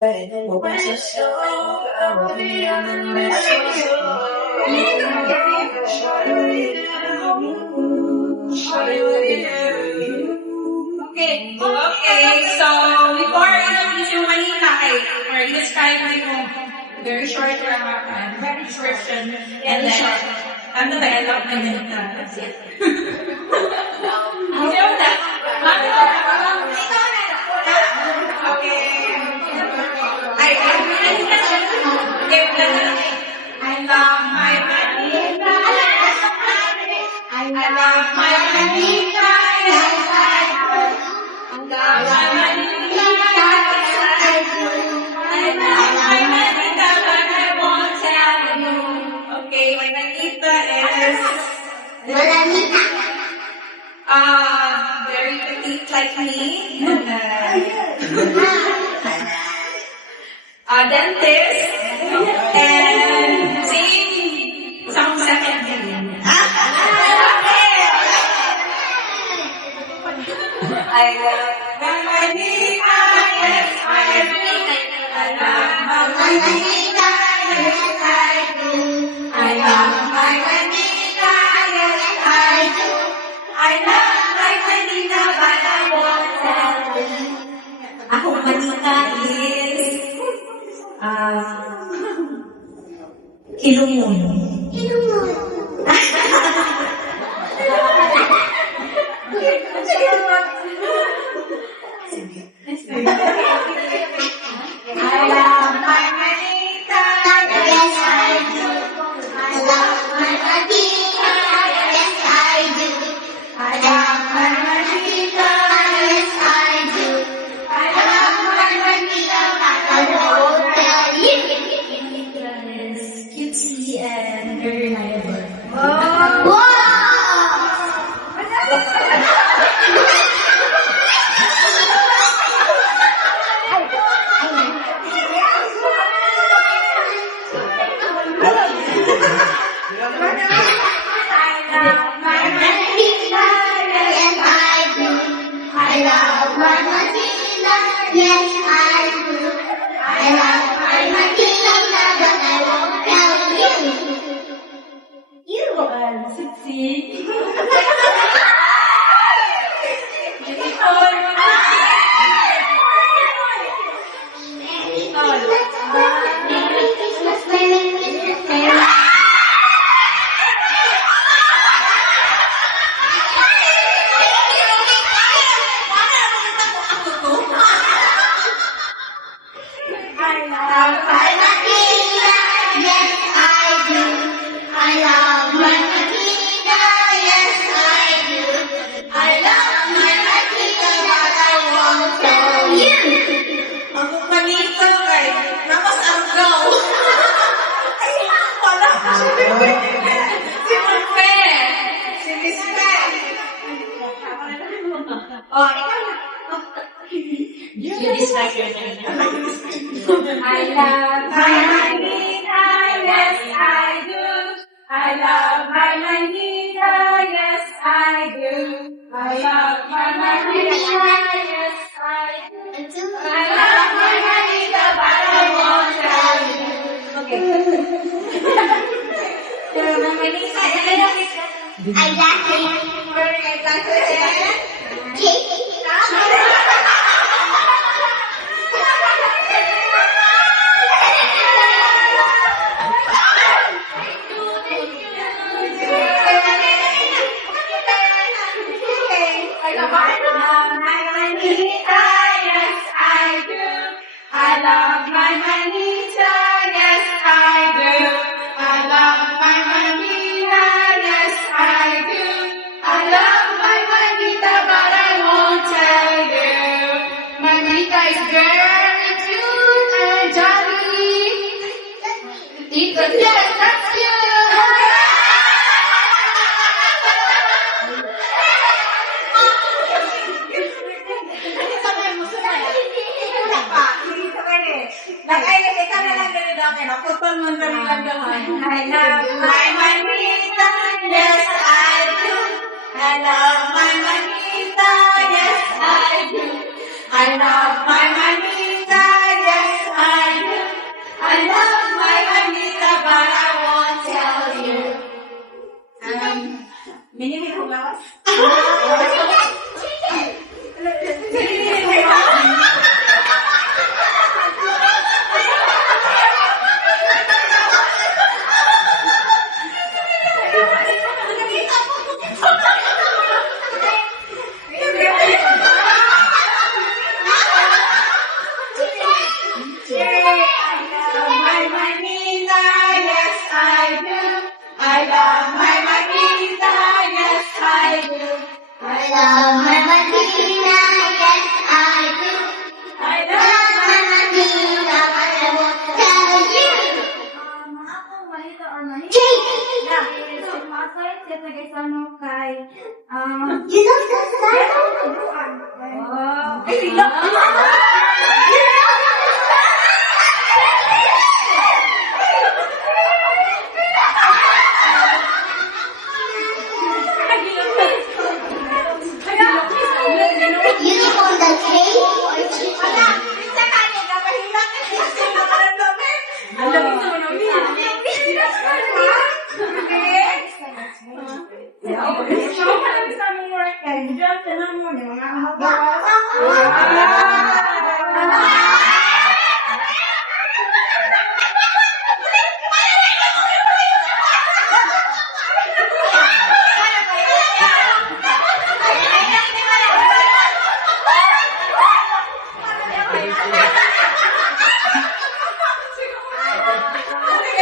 我把这手我一样的没Okay. So before introducing Manila, or describe mo very short description, and then ano the end of Manila. That's it. Ikaw na. Okay. I love my Manila. I love my Manila. Yes, I do. I love my Manila. Yes, I do. I love my Manila, but I won't tell you. Okay, my Manila is very petite like me. Dentist and sing some second hand. I love my Manila, yes I do. I love my Manila, yes I do. I love my Manila, yes I do. I love my Manila, but I won't tell you. Ako Manila is Kilumon. I love my Manila, yes I do. I love my Manila, yes I do. I love my Manila, yes I do. I love my Manila, but I won't tell you. It's cutesy and very reliable. Wow! Yes, I do. I love my Manila, but I won't tell you. You are sexy. I love my Manila, yes I do. I love my Manila, yes I do. I love my Manila, but I won't tell you. Ang manito kay nakas ang go. Ay, wala ka. Si Marfe. Si Miss Fe. Oh, ikaw na. You distract your I love my Manila, yes I do. I love my Manila, yes I do. I love my Manila, yes I do. I love my Manila, but I won't tell you. Okay. So, my Manila, I like it. Very excited. I love my Manila, yes I do. I love my Manila, yes I do. I love my Manila, yes I do. I love my Manila, but I won't tell you. My Manila is very cute and jolly. Yes, that's you. Nakainis ka na lang ganito ako. Naputol mo na rin lang gawin. I love my Manila, yes I do. I love my Manila, yes I do. I love my Manila, manita, yes I do. I love my manita, but I won't tell you. Minimik ko lawas? My manita, yes I do. I love my manita, yes I do. I love my manita, yes I do. I love my manita, but I won't tell you. Ako, mahito or mahito. Jake! Yeah, so, masay, siya tagaysano kay, You know the song? Oh. Ay, sila! Uniform the cake or chicken? Ang lamig sa manawin.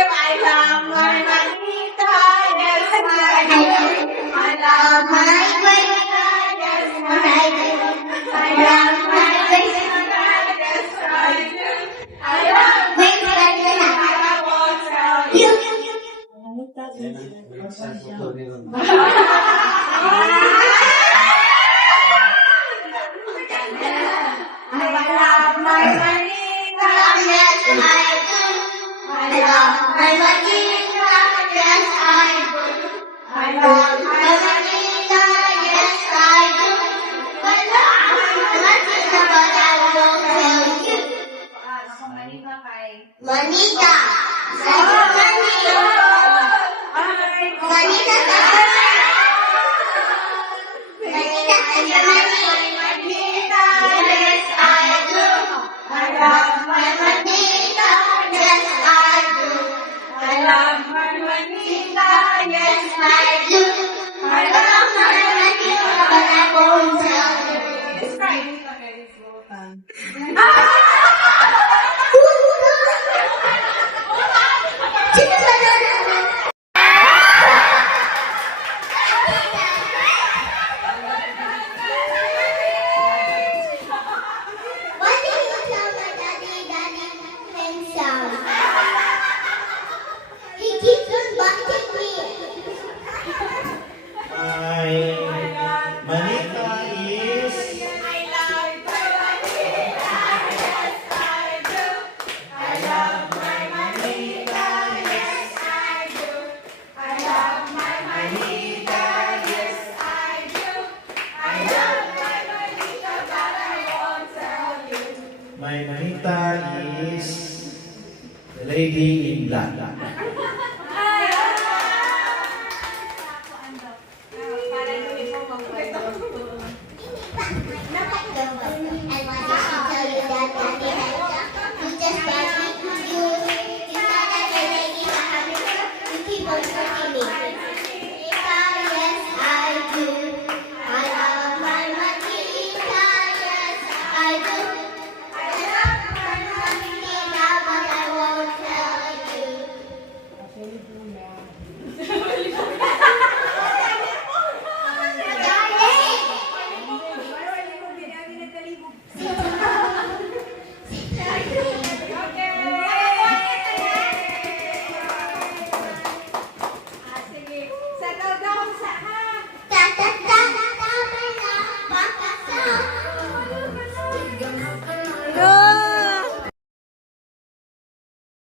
I love my manita, yes I do. I love my manita, yes I do. I love my manita, yes I do. I love my manita, I won't tell you. I love my manita, yes I do. I love my manita, yes I do. I love my manita, yes I do. I love my manita, but I won't tell you. Ako, manita kay, Manita, manita, manita, manita, manita, yes I do. I love my manita, yes I do. I love my manita, yes I do. I love my manita, but I won't tell you. Why did you tell my daddy handsome? He keeps on biting me. My manita is I love my manita, yes I do. I love my manita, yes I do. I love my manita, yes I do. I love my manita, but I won't tell you. my manita is the lady in black.